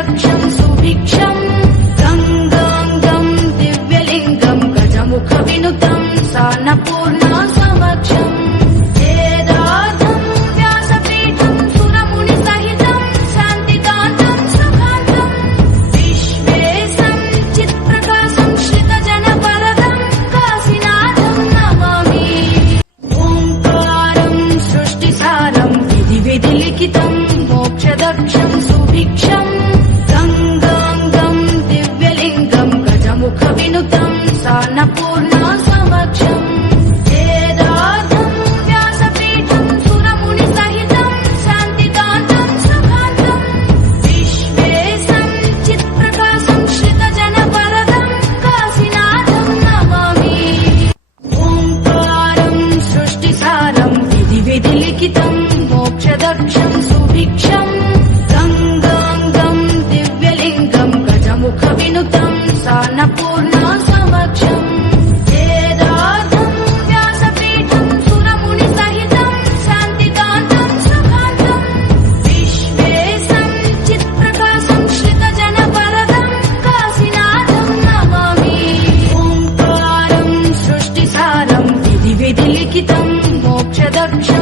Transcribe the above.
मोक्षदक्षं सुभिक्षं गङ्गाङ्गं दिव्यलिङ्गं गजमुखविनुतं सान्नपूर्णा समक्षम् वेदार्थं व्यासपीठं सुरमुनिसहितं शान्तिकान्तं सुखान्तं विश्वेशं चित्प्रकाशं श्रितजनवरदं काशीनाथं Namami. ओङ्कारं सृष्टिसारं विधिलिखितं मोक्षदक्षं सुभिक्षं गङ्गाङ्गं दिव्यलिङ्गं गजमुखविनुतं सान्नपूर्णा समक्षम् वेदार्थं व्यासपीठं सुरमुनिसहितं शान्तिकान्तं सुखान्तं विश्वेशं चित्प्रकाशं श्रितजनवरदं काशीनाथं Namami. ओङ्कारं सृष्टिसारं विधिलिखितं मोक्षदक्षं सुभिक्षं गङ्गाङ्गं दिव्यलिङ्गं गजमुखविनुतं सान्नपूर्णा समक्षम् वेदार्थं व्यासपीठं सुरमुनिसहितं शान्तिकान्तं सुखान्तं विश्वेशं चित्प्रकाशं श्रितजनवरदं काशीनाथं Namami. ओङ्कारं सृष्टिसारं विधिलिखितं मोक्षदक्षं